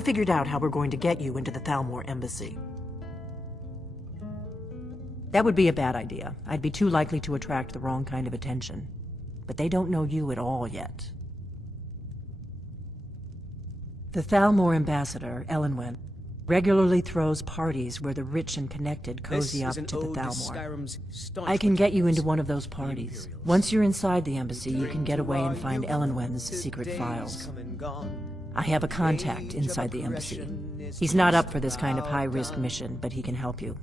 I figured out how we're going to get you into the Thalmor embassy. That would be a bad idea. I'd be too likely to attract the wrong kind of attention. But they don't know you at all yet. The Thalmor ambassador, Elenwen, regularly throws parties where the rich and connected cozy up to the Thalmor. I can get you into one of those parties. Once you're inside the embassy, you can get away and find Elenwen's secret files. I have a contact inside the embassy. He's not up for this kind of high-risk mission, but he can help you.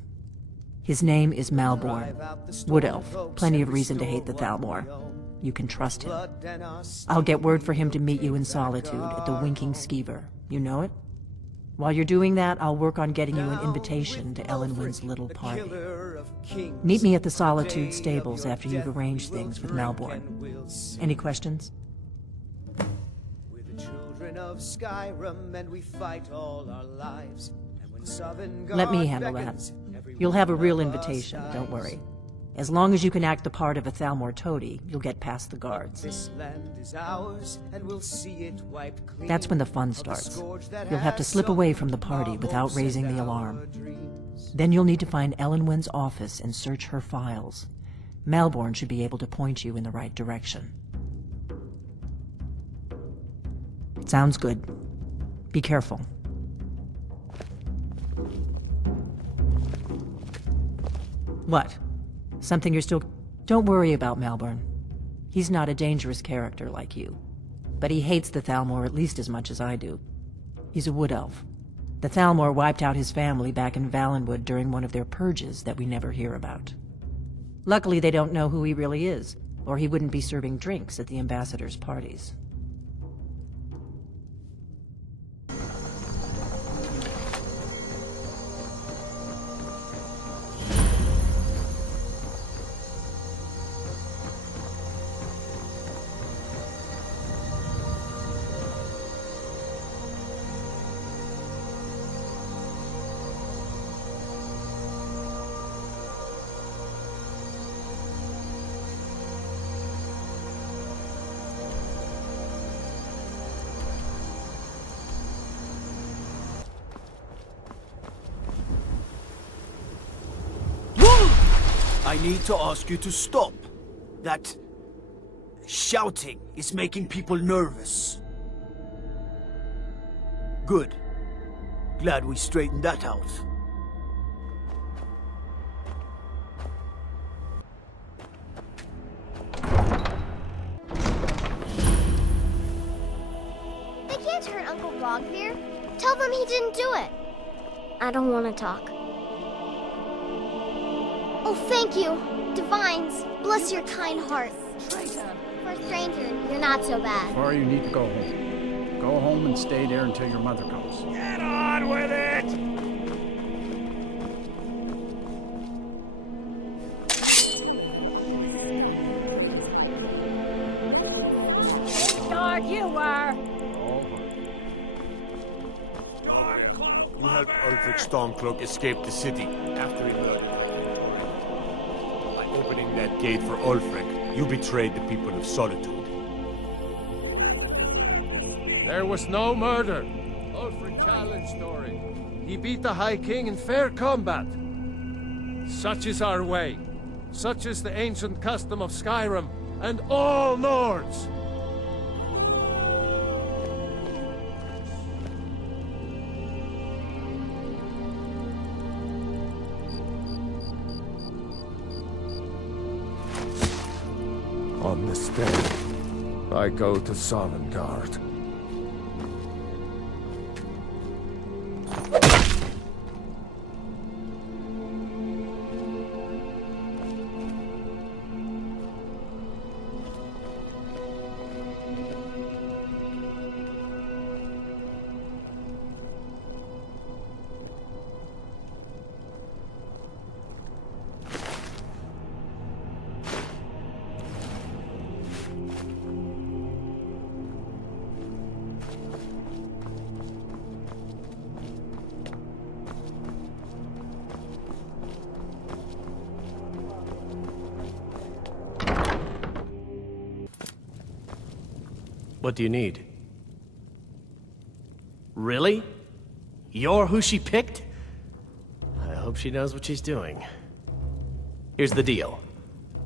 His name is Malborn. Wood Elf. Plenty of reason to hate the Thalmor. You can trust him. I'll get word for him to meet you in Solitude at the Winking Skeever. You know it? While you're doing that, I'll work on getting you an invitation to Elenwen's little party. Meet me at the Solitude stables after you've arranged things with Malborn. Any questions? We're the children of Skyrim, and we fight all our lives. And when Sovngarde Let me handle that. You'll have a real invitation, don't worry. As long as you can act the part of a Thalmor toady, you'll get past the guards. This land is ours, and we'll see it wiped clean. That's when the fun starts. You'll have to slip away from the party without raising the alarm. Then you'll need to find Elenwen's office and search her files. Malborn should be able to point you in the right direction. Sounds good. Be careful. What? Something you're still... Don't worry about Malborn. He's not a dangerous character like you. But he hates the Thalmor at least as much as I do. He's a wood elf. The Thalmor wiped out his family back in Valenwood during one of their purges that we never hear about. Luckily, they don't know who he really is, or he wouldn't be serving drinks at the ambassador's parties. I need to ask you to stop. That shouting is making people nervous. Good. Glad we straightened that out. They can't hurt Uncle Bogbeer. Tell them he didn't do it. I don't want to talk. Oh, thank you, Divines. Bless your kind heart. For a stranger, you're not so bad. Sorry, you need to go home. Go home and stay there until your mother comes. Get on with it! Dog, you are. You helped Ulfric Stormcloak escape the city after he murdered him. By opening that gate for Ulfric, you betrayed the people of Solitude. There was no murder. Ulfric challenged Thorin. He beat the High King in fair combat. Such is our way. Such is the ancient custom of Skyrim and all Nords. On this day, I go to Sovngarde. What do you need? Really? You're who she picked? I hope she knows what she's doing. Here's the deal.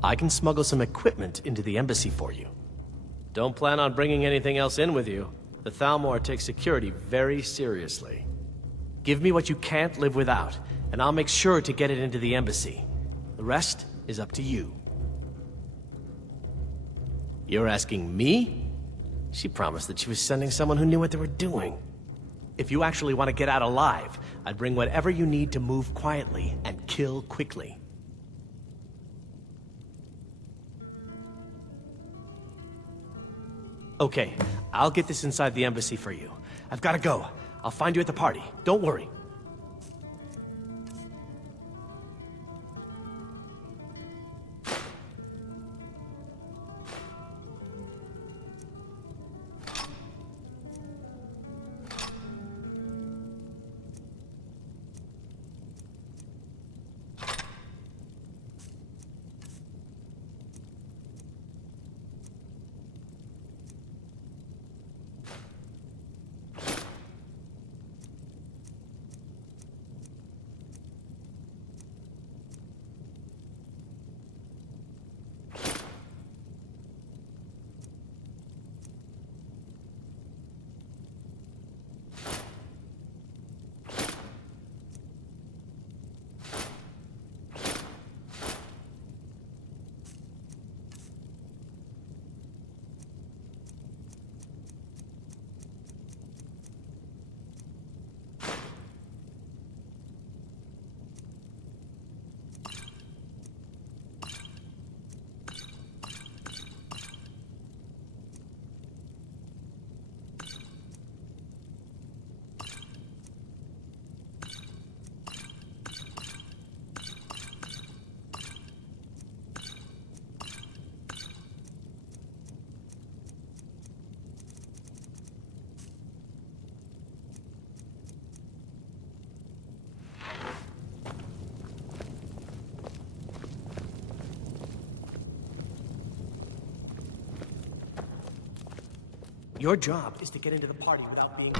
I can smuggle some equipment into the embassy for you. Don't plan on bringing anything else in with you. The Thalmor takes security very seriously. Give me what you can't live without, and I'll make sure to get it into the embassy. The rest is up to you. You're asking me? She promised that she was sending someone who knew what they were doing. If you actually want to get out alive, I'd bring whatever you need to move quietly and kill quickly. Okay, I'll get this inside the embassy for you. I've got to go. I'll find you at the party. Don't worry. Your job is to get into the party without being...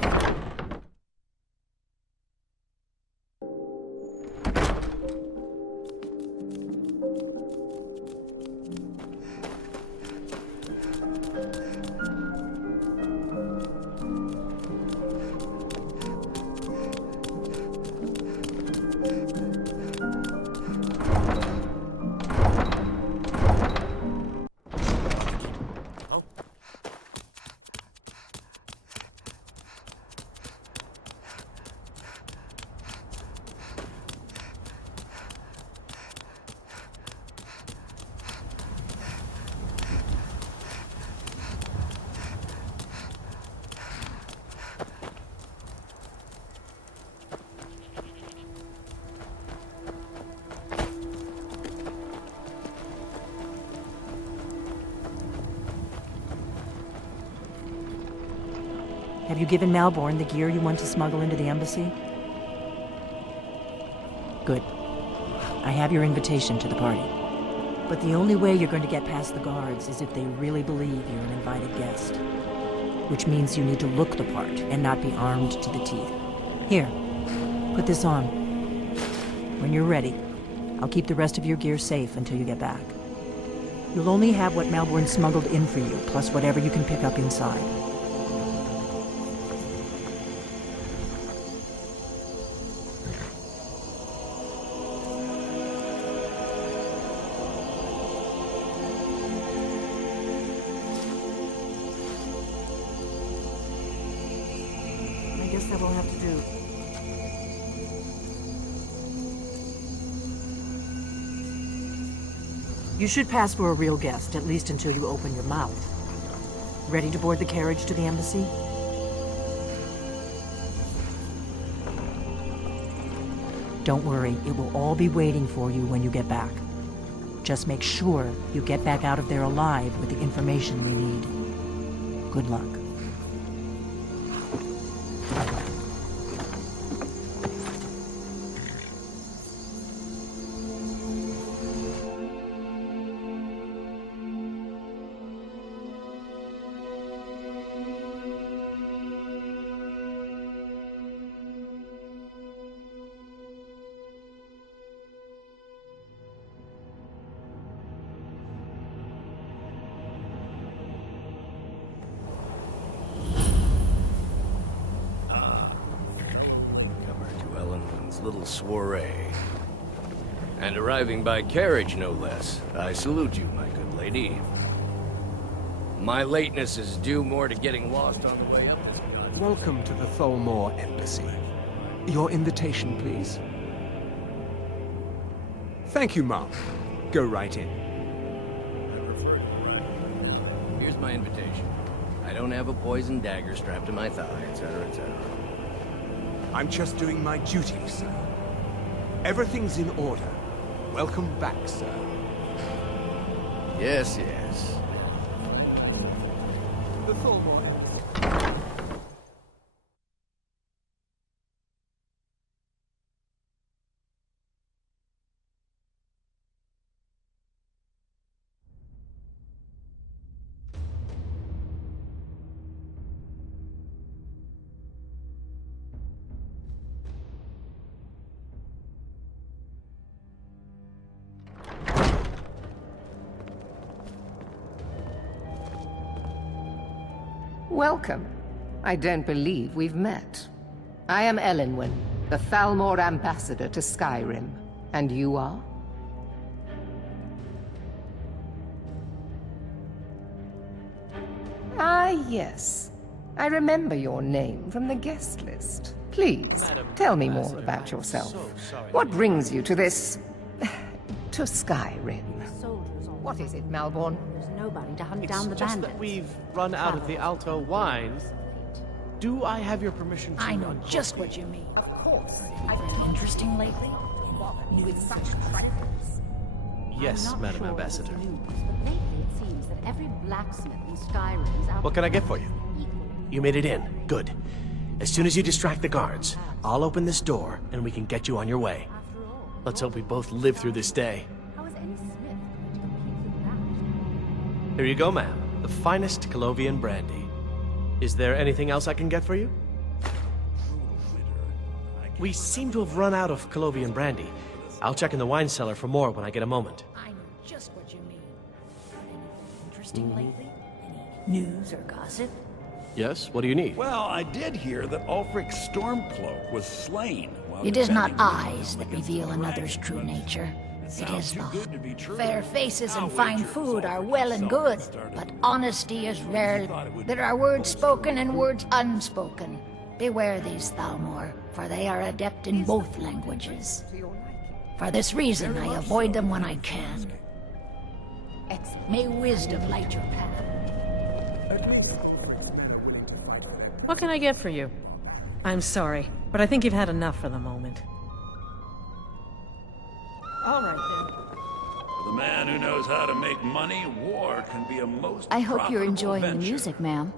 Have you given Malborn the gear you want to smuggle into the embassy? Good. I have your invitation to the party. But the only way you're going to get past the guards is if they really believe you're an invited guest. Which means you need to look the part and not be armed to the teeth. Here, put this on. When you're ready, I'll keep the rest of your gear safe until you get back. You'll only have what Malborn smuggled in for you, plus whatever you can pick up inside. I guess that will have to do. You should pass for a real guest, at least until you open your mouth. Ready to board the carriage to the embassy? Don't worry, it will all be waiting for you when you get back. Just make sure you get back out of there alive with the information we need. Good luck. little soiree. And arriving by carriage, no less. I salute you, my good lady. My lateness is due more to getting lost on the way up this god's... Welcome to the Thalmor Embassy. Your invitation, please. Thank you, ma'am. Go right in. Here's my invitation. I don't have a poison dagger strapped to my thigh, etc., etc. I'm just doing my duty, sir. Everything's in order. Welcome back, sir. Yes, yes. The Thalmor Embassy. Welcome. I don't believe we've met. I am Elenwen, the Thalmor ambassador to Skyrim. And you are? Ah, yes. I remember your name from the guest list. Please, tell me more about yourself. What brings you to this... to Skyrim? What is it, Malborn? Nobody to hunt It's down the just bandits. that we've run out of the Alto wine. Do I have your permission to... I know just what you mean. Of course. I've been interesting lately. With such trifles. Yes, I'm not Madam sure Ambassador. it's news, but lately it seems that every blacksmith in Skyrim is out. What can I get for you? You made it in. Good. As soon as you distract the guards, I'll open this door and we can get you on your way. After all, Let's hope we both live through this day. how is any smith going to compete with that? Here you go, ma'am. The finest Colovian brandy. Is there anything else I can get for you? We seem to have run out of Colovian brandy. I'll check in the wine cellar for more when I get a moment. I know just what you mean. Anything interesting lately? Any news or gossip? Yes? What do you need? Well, I did hear that Ulfric's Stormcloak was slain. While It is not defending eyes that against reveal the another's dragon, true but nature. it It sounds is too the good to be true. fair faces I'll and fine wager food are Ulfric well and himself good, started but with honesty is rare. thought it would There are words spoken and words unspoken. Beware these Thalmor, for they are adept in both languages. For this reason, I avoid them when I can. May wisdom light your path. What can I get for you? I'm sorry, but I think you've had enough for the moment. All right, then. For the man who knows how to make money, war can be a most I hope you're profitable enjoying the venture. music, ma'am.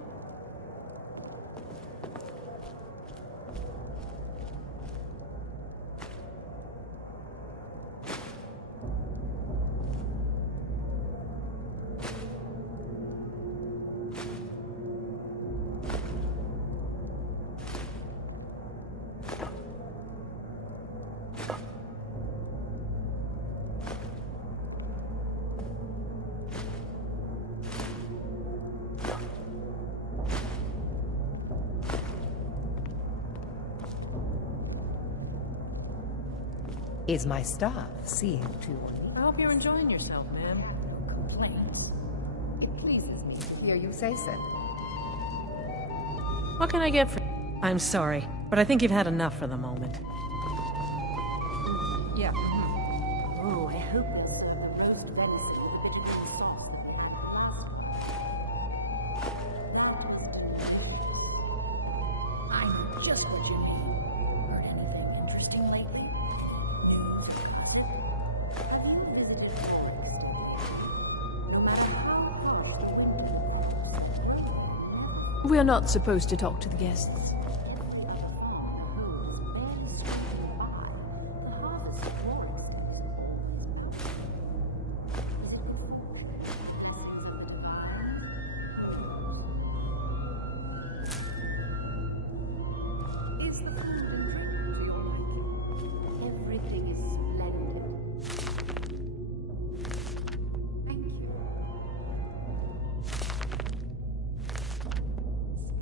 Is my staff seeing to I hope you're enjoying yourself, ma'am. complaints? It pleases me to hear you say so. What can I get for you? I'm sorry, but I think you've had enough for the moment. Yeah. Oh, I hope it's roast venison with a bit of good sauce. I know just what you mean. Heard anything interesting lately? No matter how We're not supposed to talk to the guests. Is the food and drink to your liking? everything is splendid. Thank you.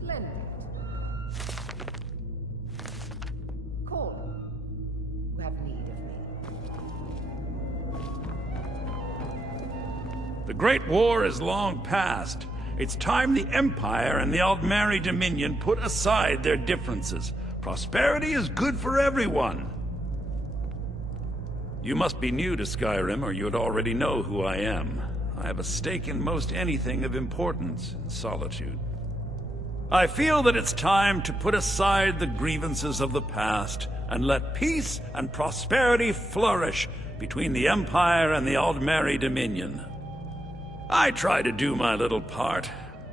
Splendid. The Great War is long past. It's time the Empire and the Aldmeri Dominion put aside their differences. Prosperity is good for everyone. You must be new to Skyrim, or you'd already know who I am. I have a stake in most anything of importance in Solitude. I feel that it's time to put aside the grievances of the past and let peace and prosperity flourish between the Empire and the Aldmeri Dominion. I try to do my little part.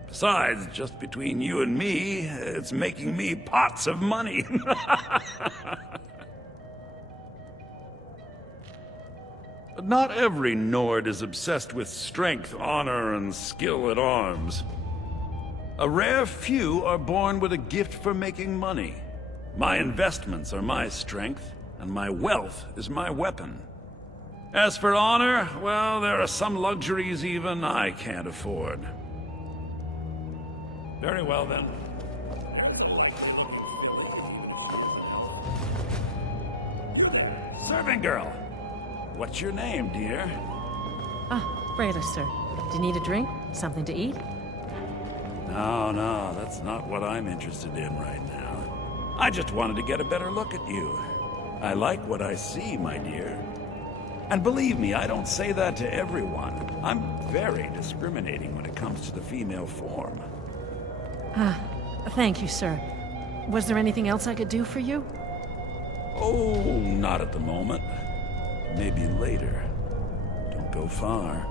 Besides, just between you and me, it's making me pots of money. But not every Nord is obsessed with strength, honor, and skill at arms. A rare few are born with a gift for making money. My investments are my strength, and my wealth is my weapon. As for honor, well, there are some luxuries even I can't afford. Very well, then. Serving girl, what's your name, dear? Ah, Rayla, sir. Do you need a drink? Something to eat? No, that's not what I'm interested in right now. I just wanted to get a better look at you. I like what I see, my dear. And believe me, I don't say that to everyone. I'm very discriminating when it comes to the female form. Ah, thank you, sir. Was there anything else I could do for you? Oh, not at the moment. Maybe later. Don't go far.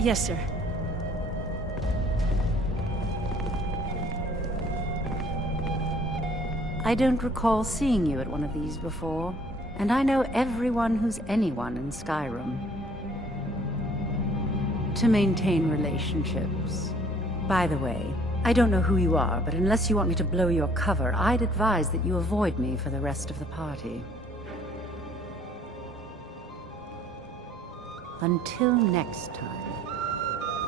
Yes, sir. I don't recall seeing you at one of these before, and I know everyone who's anyone in Skyrim. To maintain relationships. By the way, I don't know who you are, but unless you want me to blow your cover, I'd advise that you avoid me for the rest of the party. Until next time.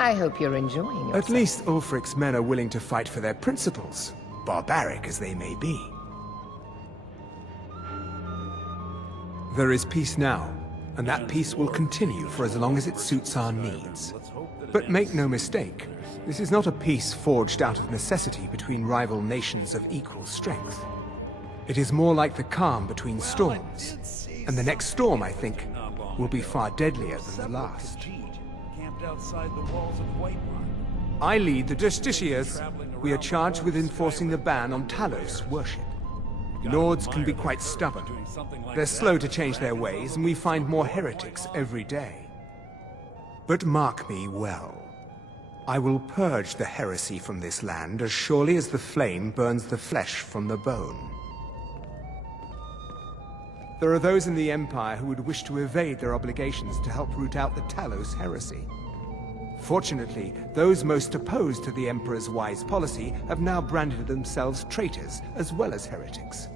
I hope you're enjoying yourself. At least Ulfric's men are willing to fight for their principles, barbaric as they may be. There is peace now, and that peace will continue for as long as it suits our needs. But make no mistake, this is not a peace forged out of necessity between rival nations of equal strength. It is more like the calm between storms, and the next storm, I think, will be far deadlier than the last. I lead the Justiciars. We are charged with enforcing the ban on Talos worship. Nords can be quite stubborn. They're slow to change their ways, and we find more heretics every day. But mark me well. I will purge the heresy from this land as surely as the flame burns the flesh from the bone. There are those in the Empire who would wish to evade their obligations to help root out the Talos heresy. Fortunately, those most opposed to the Emperor's wise policy have now branded themselves traitors as well as heretics.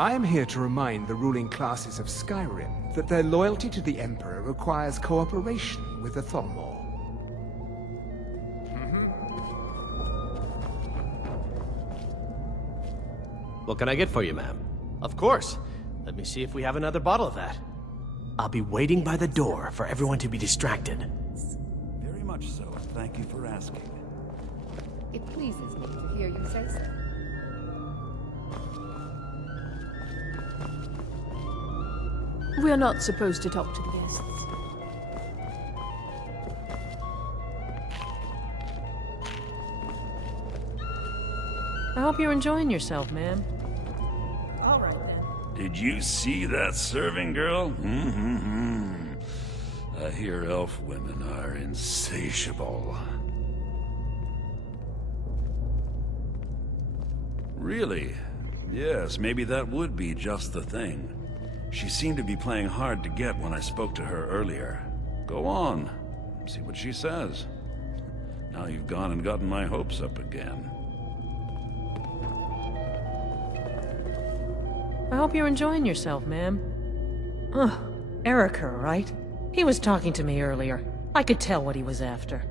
I am here to remind the ruling classes of Skyrim that their loyalty to the Emperor requires cooperation with the Thalmor. What can I get for you, ma'am? Of course. Let me see if we have another bottle of that. I'll be waiting by the door for everyone to be distracted. Very much so. Thank you for asking. It pleases me to hear you say so. We're not supposed to talk to the guests. I hope you're enjoying yourself, ma'am. All right, then. Did you see that serving girl? I hear elf women are insatiable. Really? Yes, maybe that would be just the thing. She seemed to be playing hard to get when I spoke to her earlier. Go on. See what she says. Now you've gone and gotten my hopes up again. I hope you're enjoying yourself, ma'am. Erica, right? He was talking to me earlier. I could tell what he was after.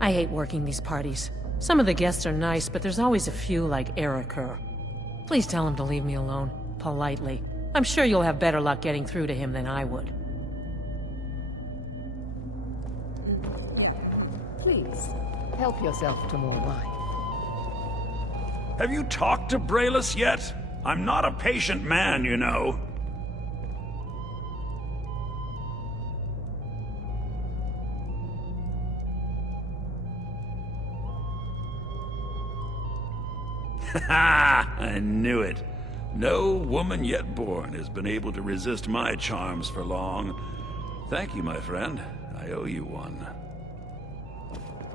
I hate working these parties. Some of the guests are nice, but there's always a few like Erica. Please tell him to leave me alone, politely. I'm sure you'll have better luck getting through to him than I would. Please, help yourself to more wine. Have you talked to Braylus yet? I'm not a patient man, you know. Ha! I knew it. No woman yet born has been able to resist my charms for long. Thank you, my friend. I owe you one.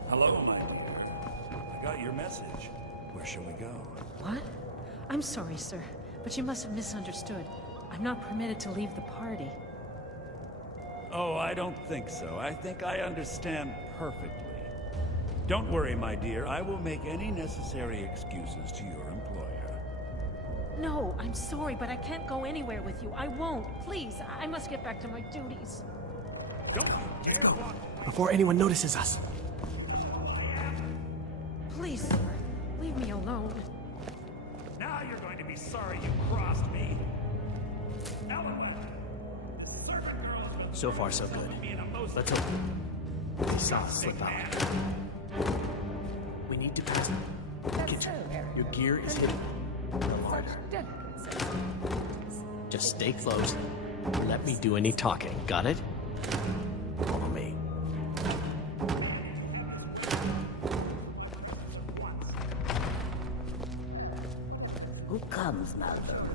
Hello, my dear. I got your message. Where shall we go? What? I'm sorry, sir, but you must have misunderstood. I'm not permitted to leave the party. Oh, I don't think so. I think I understand perfectly. Don't worry, my dear. I will make any necessary excuses to your employer. No, I'm sorry, but I can't go anywhere with you. I won't. Please, I must get back to my duties. Don't you dare walk... Before anyone notices us. Please, sir, leave me alone. Now you're going to be sorry you crossed me. Elowen, this servant girl has been So far, so good. Let's hope he saw us slip out. We need to pass the kitchen. Your gear is hidden. The larder. Just stay close. Let me do any talking. Got it? Follow me. Who comes, Malborn?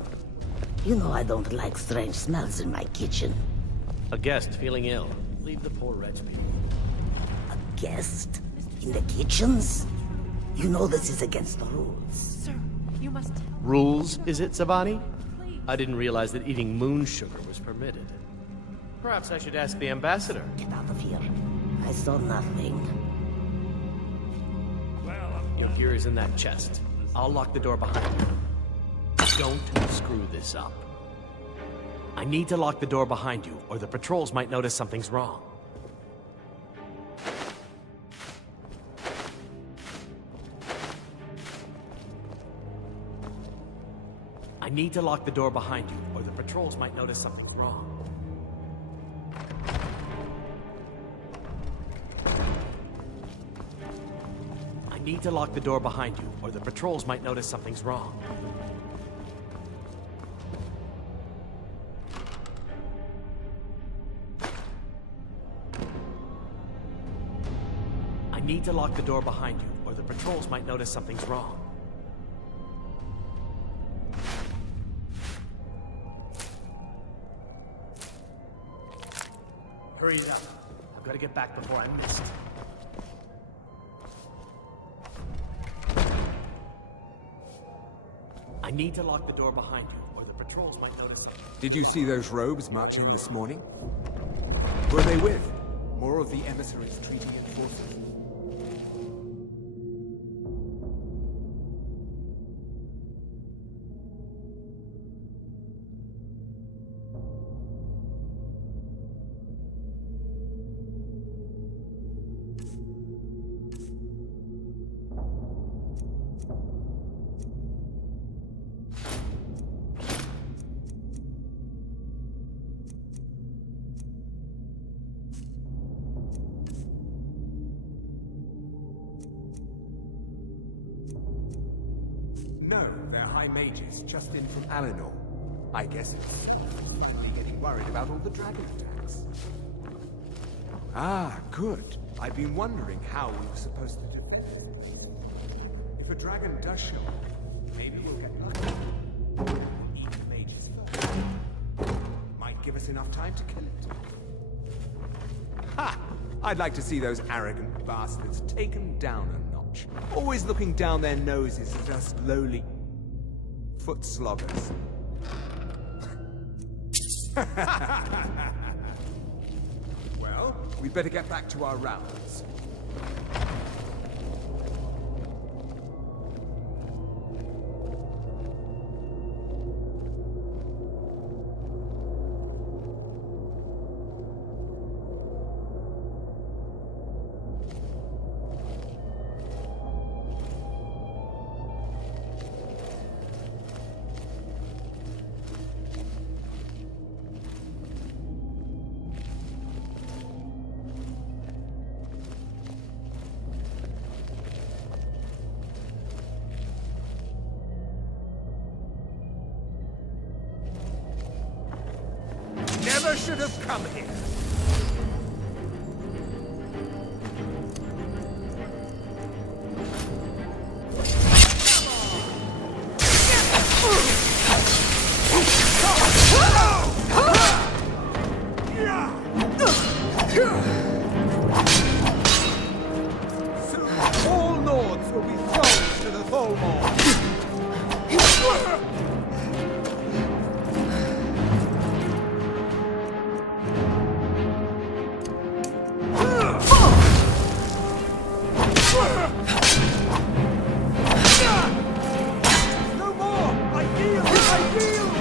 You know I don't like strange smells in my kitchen. A guest feeling ill. Leave the poor wretch be. A guest? In the kitchens? You know this is against the rules. Sir, you must... Rules, is it, Savani? I didn't realize that eating moon sugar was permitted. Perhaps I should ask the ambassador. Get out of here. I saw nothing. Your gear is in that chest. I'll lock the door behind you. Don't screw this up. I need to lock the door behind you, or the patrols might notice something's wrong. I need to lock the door behind you, or the patrols might notice something's wrong. I need to lock the door behind you, or the patrols might notice something's wrong. I need to lock the door behind you, or the patrols might notice something's wrong. Hurry it up. I've got to get back before I'm missed. I need to lock the door behind you, or the patrols might notice something. Did you see those robes march in this morning? Who are they with? More of the emissaries treating enforcers? No, they're high mages, just in from Alinor. I guess it's finally getting worried about all the dragon attacks. Ah, good. I've been wondering how we were supposed to defend this place. If a dragon does show up, maybe we'll get lucky. Eat the mages first. Might give us enough time to kill it. Ha! I'd like to see those arrogant bastards taken down a notch. Always looking down their noses at us lowly foot sloggers. Well, we'd better get back to our rounds. never should have come here. Soon all Nords will be thrown to the Thalmor. No more! I yield! I yield!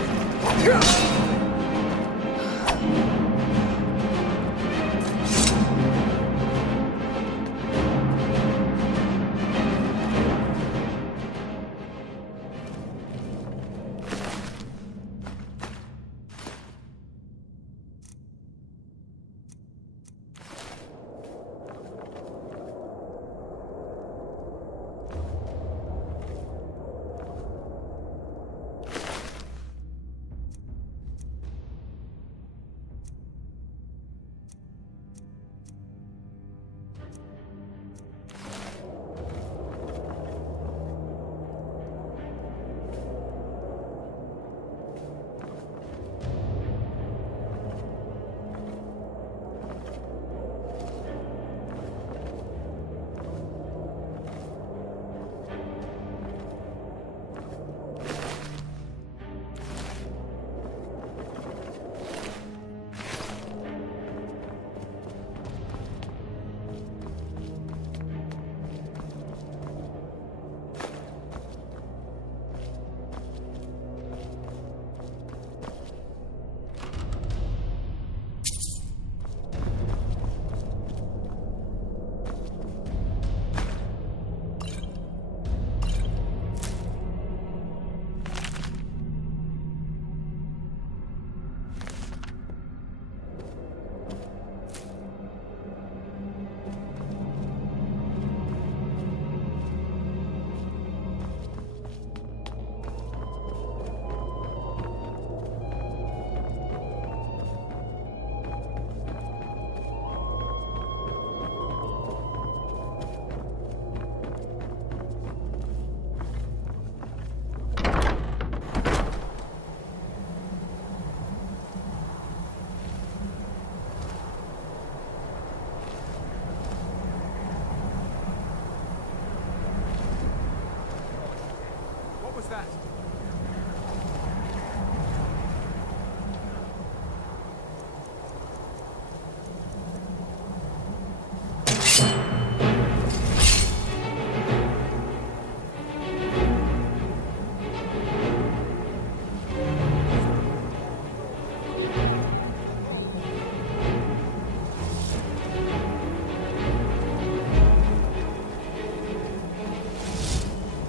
What was that?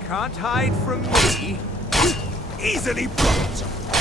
Can't hide from me. Easily brought.